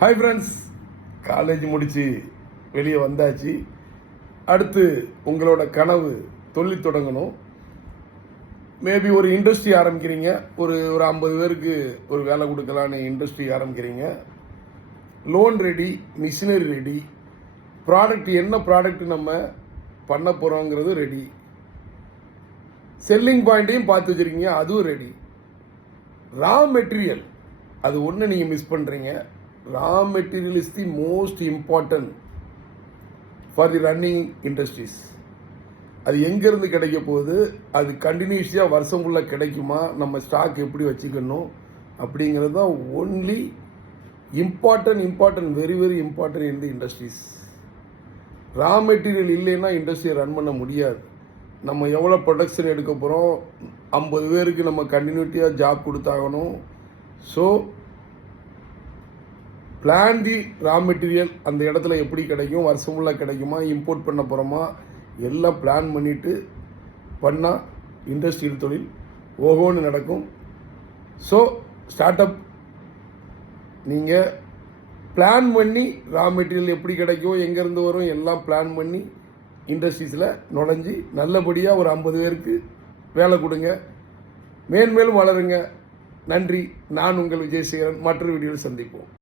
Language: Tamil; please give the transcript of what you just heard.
ஹாய் ஃப்ரெண்ட்ஸ், காலேஜ் முடித்து வெளியே வந்தாச்சு. அடுத்து உங்களோட கனவு தொழில் தொடங்கணும். மேபி ஒரு இண்டஸ்ட்ரி ஆரம்பிக்கிறீங்க, ஒரு 50 பேருக்கு ஒரு வேலை கொடுக்கலான்னு இண்டஸ்ட்ரி ஆரம்பிக்கிறீங்க. Loan ready, machinery ready, product என்ன ப்ராடக்ட் நம்ம பண்ண போகிறோங்கிறது ரெடி, செல்லிங் பாயிண்ட்டையும் பார்த்து வச்சுருக்கீங்க, அதுவும் ரெடி. ரா மெட்டீரியல் அது ஒன்று நீங்கள் மிஸ் பண்ணுறீங்க. Raw material is the most important for the running industries. அது எங்கேருந்து கிடைக்க போகுது, அது கண்டினியூஸாக வருஷம் ஃபுல்லாக கிடைக்குமா, நம்ம ஸ்டாக் எப்படி வச்சுக்கணும் அப்படிங்கிறது தான் only important very very important in the industries. Raw material இல்லைன்னா இண்டஸ்ட்ரியை ரன் பண்ண முடியாது. நம்ம எவ்வளோ ப்ரொடக்ஷன் எடுக்க போகிறோம், 50 பேருக்கு நம்ம கண்டினியூட்டியாக ஜாப் கொடுத்தாகணும். So plan the raw material அந்த இடத்துல எப்படி கிடைக்கும், வருஷம் ஃபுல்லாக கிடைக்குமா, இம்போர்ட் பண்ண போகிறோமா, எல்லாம் பிளான் பண்ணிவிட்டு பண்ணால் இண்டஸ்ட்ரியல் தொழில் ஓஹோன்னு நடக்கும். ஸோ ஸ்டார்ட் அப் நீங்கள் பிளான் பண்ணி ரா மெட்டீரியல் எப்படி கிடைக்கும், எங்கேருந்து வரும், எல்லாம் பிளான் பண்ணி இண்டஸ்ட்ரீஸில் நுழைஞ்சி நல்லபடியாக ஒரு 50 பேருக்கு வேலை கொடுங்க, மேன்மேலும் வளருங்க. நன்றி. நான் உங்கள் விஜயசேகரன். மற்றொரு வீடியோவில் சந்திப்போம்.